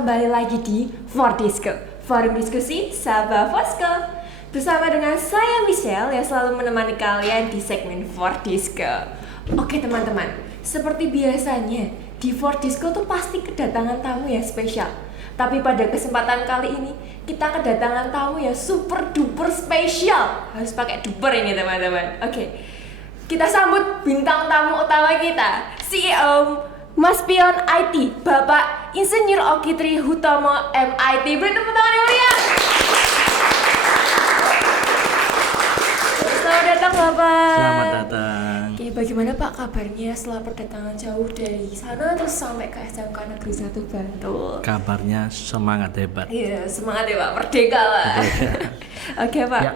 kembali lagi di Fordisco, forum diskusi Saba Fosko. Bersama dengan saya Michelle yang selalu menemani kalian di segmen Fordisco. Oke teman-teman, seperti biasanya di Fordisco tuh pasti kedatangan tamu yang spesial. Tapi pada kesempatan kali ini kita kedatangan tamu yang super duper spesial. Harus pakai duper ini teman-teman. Oke, kita sambut bintang tamu utama kita, CEO Maspion IT, Bapak Insinyur Okitri Hutomo MIT. Beri tepuk tangan yang meriah. Selamat datang Bapak. Selamat datang. Oke, bagaimana Pak kabarnya setelah perdatangan jauh dari sana terus sampai ke SMK Negeri 1 Bantul? Kabarnya semangat hebat. Iya, semangat ya Pak, merdeka Pak. Oke Pak, Ya.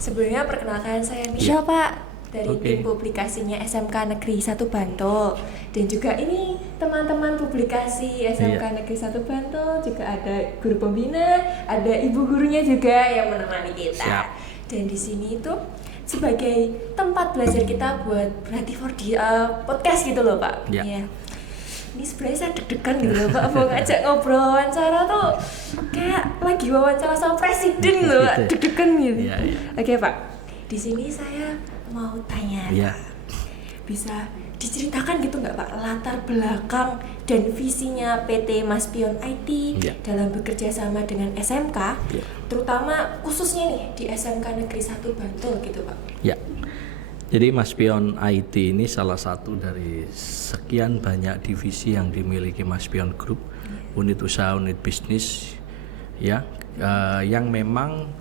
sebelumnya perkenalkan saya Michelle Pak dari tim publikasinya SMK Negeri 1 Bantul. Dan juga ini teman-teman publikasi SMK Negeri 1 Bantul, juga ada guru pembina, ada ibu gurunya juga yang menemani kita. Siap. Dan di sini itu sebagai tempat belajar kita buat berarti for di podcast gitu loh Pak. Ya. Iya. Ini sebenarnya saya deg-degan gitu loh Pak, mau ngajak ngobrol wawancara tuh kayak lagi wawancara sama presiden loh Pak, deg-degan gitu. Iya, iya. Oke Pak, di sini saya mau tanya, Iya. bisa diceritakan gitu nggak Pak latar belakang dan visinya PT Maspion IT Iya. dalam bekerja sama dengan SMK, Iya. terutama khususnya nih di SMK Negeri 1 Bantul gitu Pak. Ya. Jadi Maspion IT ini salah satu dari sekian banyak divisi yang dimiliki Maspion Group, unit usaha, unit bisnis, ya, yang memang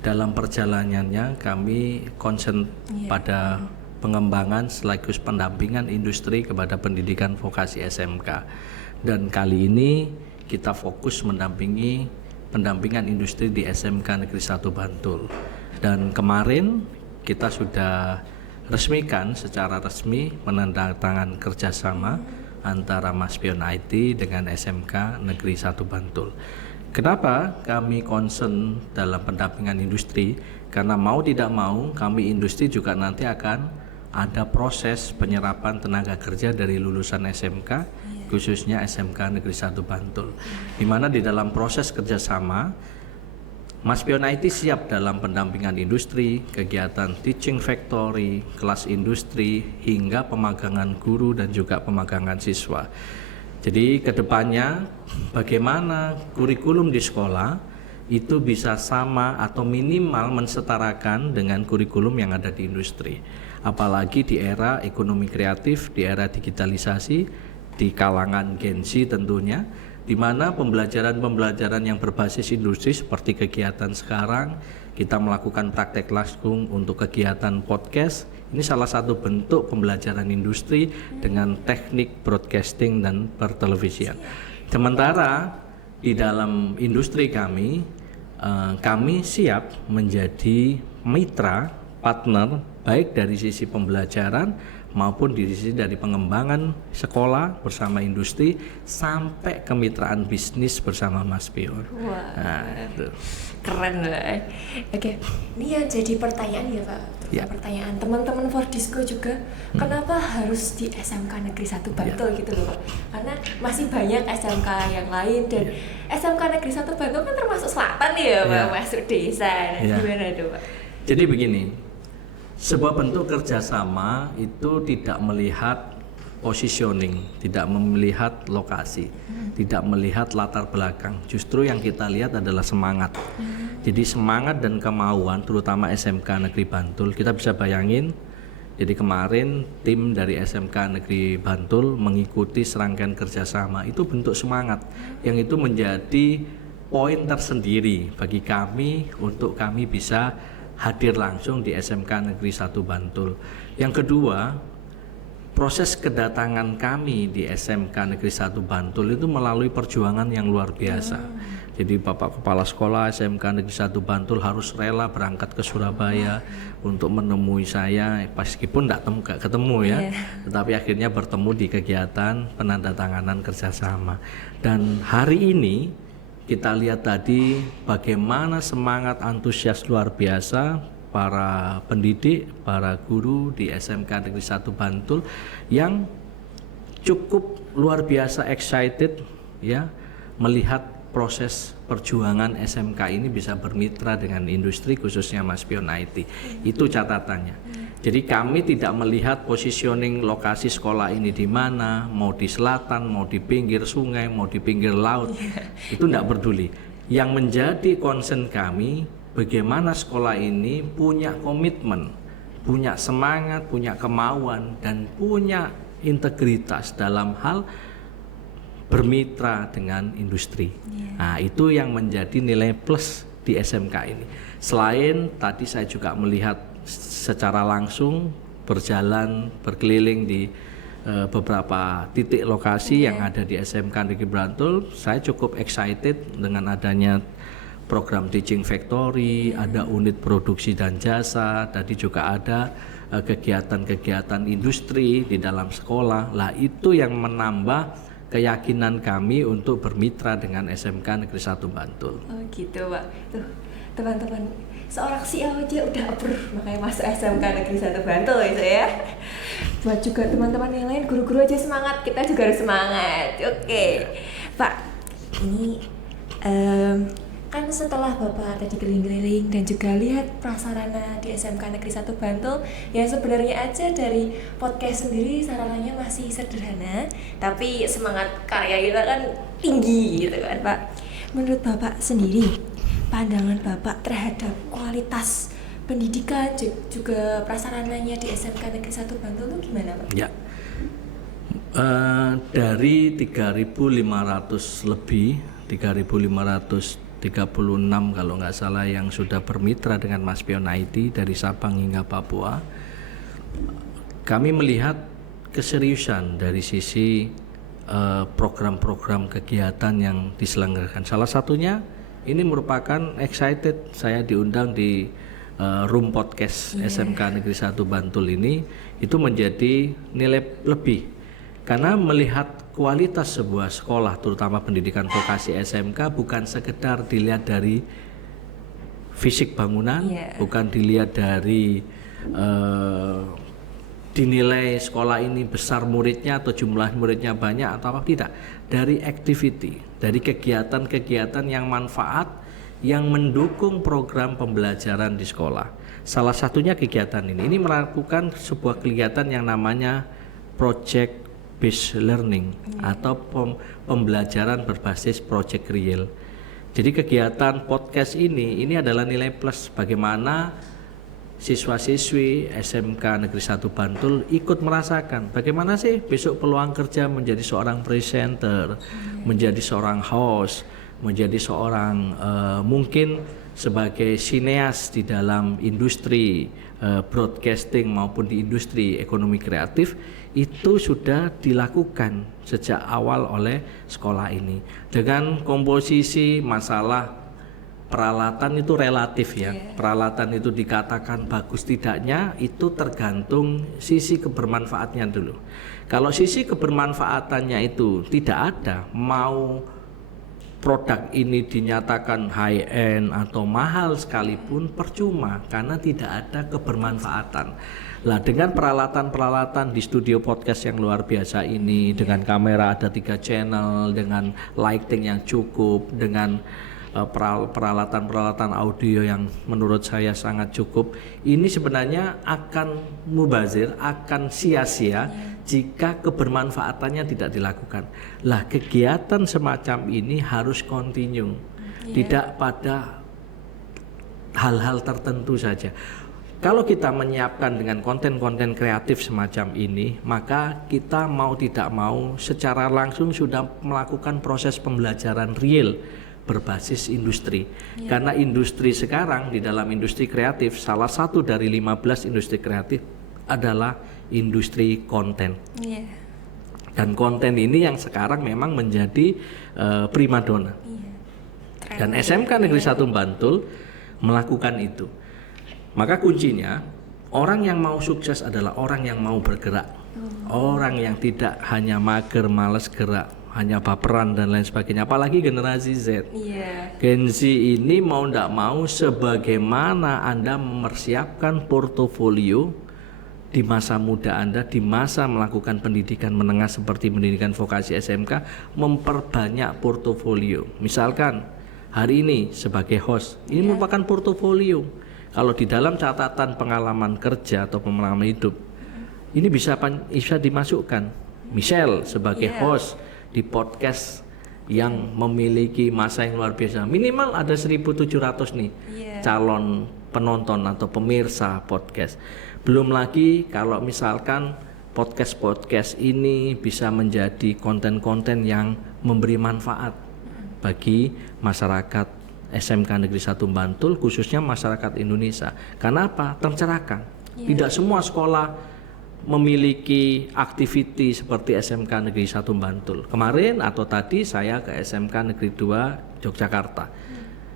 dalam perjalanannya kami konsen pada pengembangan sekaligus pendampingan industri kepada pendidikan vokasi SMK. Dan kali ini kita fokus mendampingi pendampingan industri di SMK Negeri 1 Bantul. Dan kemarin kita sudah resmikan secara resmi menandatangani kerjasama antara Maspion IT dengan SMK Negeri 1 Bantul. Kenapa kami concern dalam pendampingan industri? Karena mau tidak mau kami industri juga nanti akan ada proses penyerapan tenaga kerja dari lulusan SMK, khususnya SMK Negeri 1 Bantul. Di mana di dalam proses kerjasama Maspion IT siap dalam pendampingan industri, kegiatan teaching factory, kelas industri, hingga pemagangan guru dan juga pemagangan siswa. Jadi kedepannya bagaimana kurikulum di sekolah itu bisa sama atau minimal mensetarakan dengan kurikulum yang ada di industri. Apalagi di era ekonomi kreatif, di era digitalisasi, di kalangan Gen Z tentunya, di mana pembelajaran yang berbasis industri seperti kegiatan sekarang, kita melakukan praktek langsung untuk kegiatan podcast. Ini salah satu bentuk pembelajaran industri dengan teknik broadcasting dan pertelevisian. Sementara di dalam industri kami siap menjadi mitra, partner, baik dari sisi pembelajaran maupun dari pengembangan sekolah bersama industri sampai kemitraan bisnis bersama Maspion. Wah, nah, itu keren lah. Oke, ini yang jadi pertanyaan ya Pak. Pertanyaan teman-teman Fordisco juga, kenapa harus di SMK Negeri 1 Bantul gitu loh Pak? Karena masih banyak SMK yang lain dan SMK Negeri 1 Bantul kan termasuk selatan ya Pak, masuk desa. Gimana tuh Pak? Jadi begini, sebuah bentuk kerjasama itu tidak melihat positioning, tidak melihat lokasi, tidak melihat latar belakang. Justru yang kita lihat adalah semangat. Jadi semangat dan kemauan, terutama SMK Negeri Bantul, kita bisa bayangin. Jadi kemarin tim dari SMK Negeri Bantul mengikuti serangkaian kerjasama, itu bentuk semangat, yang itu menjadi poin tersendiri bagi kami untuk kami bisa hadir langsung di SMK Negeri 1 Bantul. Yang kedua, proses kedatangan kami di SMK Negeri 1 Bantul itu melalui perjuangan yang luar biasa. Jadi Bapak Kepala Sekolah SMK Negeri 1 Bantul harus rela berangkat ke Surabaya untuk menemui saya, meskipun tidak ketemu ya, tetapi akhirnya bertemu di kegiatan penandatanganan kerjasama. Dan hari ini kita lihat tadi bagaimana semangat antusias luar biasa para pendidik, para guru di SMK Negeri 1 Bantul yang cukup luar biasa excited ya, melihat proses perjuangan SMK ini bisa bermitra dengan industri khususnya Mas Pion IT. Itu catatannya. Jadi kami tidak melihat positioning lokasi sekolah ini di mana, mau di selatan, mau di pinggir sungai, mau di pinggir laut. Itu tidak peduli. Yang menjadi concern kami, bagaimana sekolah ini punya komitmen, punya semangat, punya kemauan, dan punya integritas dalam hal bermitra dengan industri. Nah, itu yang menjadi nilai plus di SMK ini. Selain tadi saya juga melihat secara langsung berjalan berkeliling di beberapa titik lokasi yang ada di SMK Negeri Bantul, saya cukup excited dengan adanya program Teaching Factory, ada unit produksi dan jasa, tadi juga ada kegiatan-kegiatan industri di dalam sekolah. Lah itu yang menambah keyakinan kami untuk bermitra dengan SMK Negeri 1 Bantul. Oh gitu Pak. Tuh teman-teman, seorang CEO aja udah makanya masuk SMK Negeri 1 Bantul itu ya. Buat juga teman-teman yang lain, guru-guru aja semangat, kita juga harus semangat. Oke. Pak, ini kan setelah Bapak tadi keliling-keliling dan juga lihat prasarana di SMK Negeri 1 Bantul, ya sebenarnya aja dari podcast sendiri sarananya masih sederhana, tapi semangat karya kita kan tinggi gitu kan Pak. Menurut Bapak sendiri, pandangan Bapak terhadap kualitas pendidikan juga prasarananya di SMK Negeri 1 Bantul itu gimana Pak? Ya, dari 3.500 lebih, 3.536 kalau nggak salah yang sudah bermitra dengan Mas Pion IT dari Sabang hingga Papua, kami melihat keseriusan dari sisi program-program kegiatan yang diselenggarakan. Salah satunya ini merupakan excited, saya diundang di room podcast SMK Negeri 1 Bantul ini, itu menjadi nilai lebih karena melihat kualitas sebuah sekolah, terutama pendidikan vokasi SMK, bukan sekedar dilihat dari fisik bangunan, bukan dilihat dari dinilai sekolah ini besar muridnya atau jumlah muridnya banyak atau apa, tidak, dari activity, dari kegiatan-kegiatan yang manfaat yang mendukung program pembelajaran di sekolah. Salah satunya kegiatan ini melakukan sebuah kegiatan yang namanya project based learning atau pembelajaran berbasis project real. Jadi kegiatan podcast ini adalah nilai plus bagaimana siswa-siswi SMK Negeri 1 Bantul ikut merasakan bagaimana sih besok peluang kerja menjadi seorang presenter, menjadi seorang host, menjadi seorang mungkin sebagai sineas di dalam industri broadcasting maupun di industri ekonomi kreatif. Itu sudah dilakukan sejak awal oleh sekolah ini. Dengan komposisi masalah peralatan itu relatif ya. Peralatan itu dikatakan bagus tidaknya itu tergantung sisi kebermanfaatnya dulu. Kalau sisi kebermanfaatannya itu tidak ada, mau produk ini dinyatakan high end atau mahal sekalipun percuma karena tidak ada kebermanfaatan. Lah dengan peralatan-peralatan di studio podcast yang luar biasa ini, dengan kamera ada 3 channel, dengan lighting yang cukup, dengan peralatan-peralatan audio yang menurut saya sangat cukup, ini sebenarnya akan mubazir, akan sia-sia jika kebermanfaatannya tidak dilakukan. Lah kegiatan semacam ini harus continue, tidak pada hal-hal tertentu saja. Kalau kita menyiapkan dengan konten-konten kreatif semacam ini, maka kita mau tidak mau secara langsung sudah melakukan proses pembelajaran real berbasis industri. Karena industri sekarang di dalam industri kreatif, salah satu dari 15 industri kreatif adalah industri konten. Dan konten ini yang sekarang memang menjadi primadona. Dan SMK Negeri 1 Bantul melakukan itu. Maka kuncinya, orang yang mau sukses adalah orang yang mau bergerak. Orang yang tidak hanya mager, malas gerak, hanya baperan dan lain sebagainya. Apalagi generasi Z. Gen Z ini mau tidak mau sebagaimana Anda mempersiapkan portofolio di masa muda Anda, di masa melakukan pendidikan menengah seperti pendidikan vokasi SMK, memperbanyak portofolio. Misalkan hari ini sebagai host, ini merupakan portofolio. Kalau di dalam catatan pengalaman kerja atau pengalaman hidup, ini bisa dimasukkan. Michelle sebagai host di podcast yang memiliki masa yang luar biasa, minimal ada 1.700 nih calon penonton atau pemirsa podcast. Belum lagi kalau misalkan podcast ini bisa menjadi konten-konten yang memberi manfaat bagi masyarakat SMK Negeri 1 Bantul, khususnya masyarakat Indonesia. Karena apa? Tercerahkan. Tidak semua sekolah memiliki aktiviti seperti SMK Negeri 1 Bantul. Kemarin atau tadi saya ke SMK Negeri 2 Yogyakarta.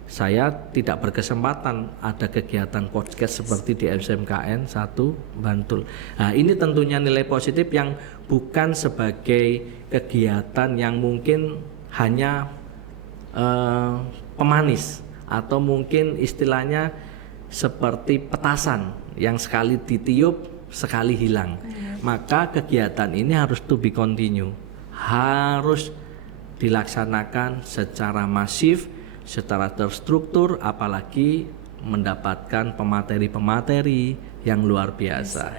Saya tidak berkesempatan ada kegiatan podcast seperti di SMKN 1 Bantul. Nah, ini tentunya nilai positif yang bukan sebagai kegiatan yang mungkin hanya pemanis atau mungkin istilahnya seperti petasan yang sekali ditiup sekali hilang. Maka kegiatan ini harus to be continue, harus dilaksanakan secara masif, secara terstruktur, apalagi mendapatkan pemateri-pemateri yang luar biasa,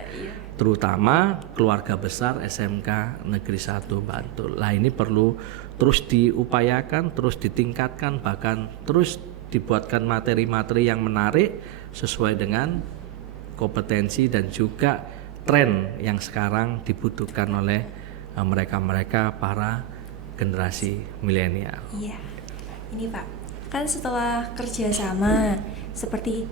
terutama keluarga besar SMK Negeri 1 Bantul. Nah, ini perlu terus diupayakan, terus ditingkatkan, bahkan terus dibuatkan materi-materi yang menarik sesuai dengan kompetensi dan juga tren yang sekarang dibutuhkan oleh mereka-mereka para generasi milenial. Iya, ini Pak. Kan setelah kerjasama seperti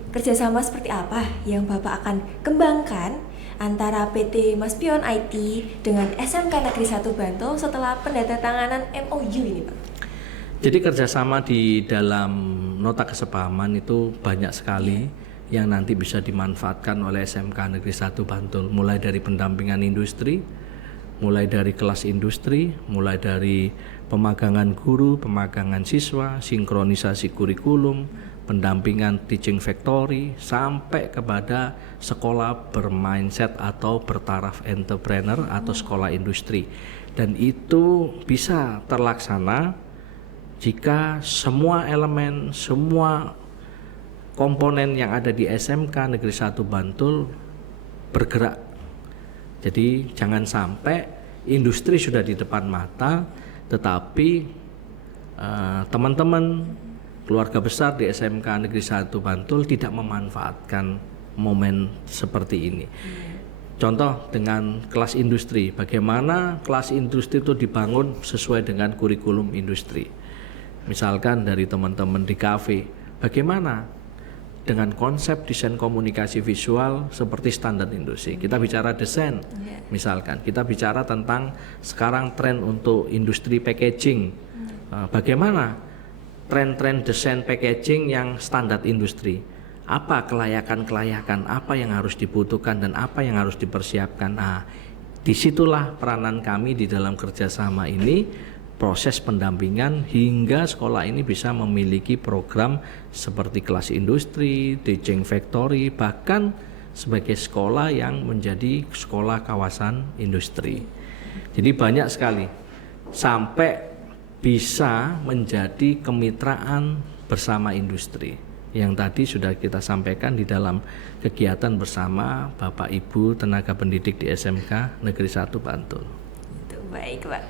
apa yang Bapak akan kembangkan antara PT Maspion IT dengan SMK Negeri 1 Bantul setelah pendatanganan MOU ini, Pak? Jadi kerjasama di dalam nota kesepahaman itu banyak sekali yang nanti bisa dimanfaatkan oleh SMK Negeri 1 Bantul, mulai dari pendampingan industri, mulai dari kelas industri, mulai dari pemagangan guru, pemagangan siswa, sinkronisasi kurikulum, pendampingan teaching factory, sampai kepada sekolah bermindset atau bertaraf entrepreneur atau sekolah industri. Dan itu bisa terlaksana jika semua elemen, semua komponen yang ada di SMK Negeri 1 Bantul bergerak. Jadi jangan sampai industri sudah di depan mata, tetapi teman-teman keluarga besar di SMK Negeri 1 Bantul tidak memanfaatkan momen seperti ini. Contoh dengan kelas industri, bagaimana kelas industri itu dibangun sesuai dengan kurikulum industri. Misalkan dari teman-teman di kafe, bagaimana dengan konsep desain komunikasi visual seperti standar industri. Kita bicara desain, misalkan kita bicara tentang sekarang tren untuk industri packaging. Bagaimana tren-tren desain packaging yang standar industri? Apa kelayakan-kelayakan, apa yang harus dibutuhkan dan apa yang harus dipersiapkan? Nah, disitulah peranan kami di dalam kerjasama ini, proses pendampingan hingga sekolah ini bisa memiliki program seperti kelas industri, teaching factory, bahkan sebagai sekolah yang menjadi sekolah kawasan industri. Jadi banyak sekali sampai bisa menjadi kemitraan bersama industri yang tadi sudah kita sampaikan di dalam kegiatan bersama Bapak Ibu tenaga pendidik di SMK Negeri 1 Bantul. Itu baik, Pak.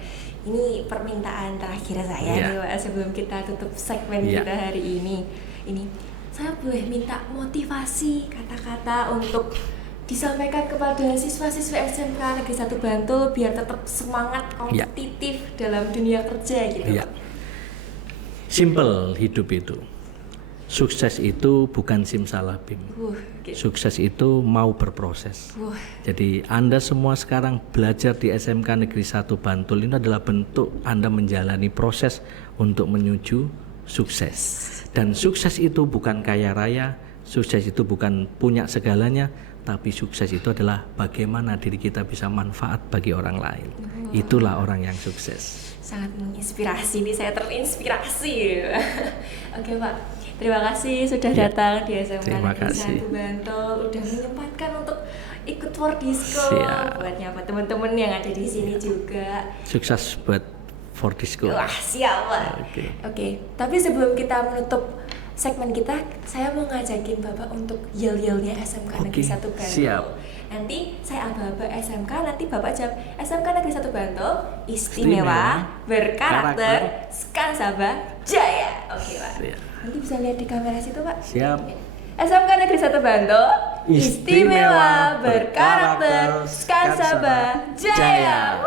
Ini permintaan terakhir saya nih, Pak, sebelum kita tutup segmen kita hari ini. Ini saya boleh minta motivasi kata-kata untuk disampaikan kepada siswa-siswa SMK Negeri 1 Bantul biar tetap semangat kompetitif dalam dunia kerja gitu. Simple hidup itu. Sukses itu bukan simsalabim. Sukses itu mau berproses. Jadi Anda semua sekarang belajar di SMK Negeri 1 Bantul ini adalah bentuk Anda menjalani proses untuk menuju sukses. Dan sukses itu bukan kaya raya, sukses itu bukan punya segalanya, tapi sukses itu adalah bagaimana diri kita bisa manfaat bagi orang lain. Itulah orang yang sukses. Sangat menginspirasi nih, saya terinspirasi. Oke, Pak. Terima kasih sudah datang di SMK Negeri 1 Bantul, udah menyempatkan untuk ikut Fordisco. Siap. Buat nyapa teman-teman yang ada di sini juga. Sukses buat Fordisco. Wah, siap Pak. Oke, tapi sebelum kita menutup segmen kita, saya mau ngajakin Bapak untuk yel-yelnya SMK Negeri 1 Bantul. Siap. Nanti saya aba-aba SMK, nanti Bapak jawab SMK Negeri 1 Bantul istimewa, berkarakter, Skansaba Jaya. Oke Pak. Siap. Nanti bisa lihat di kamera situ Pak. Siap. SMK Negeri 1 Bantul istimewa, berkarakter, Skansaba Jaya.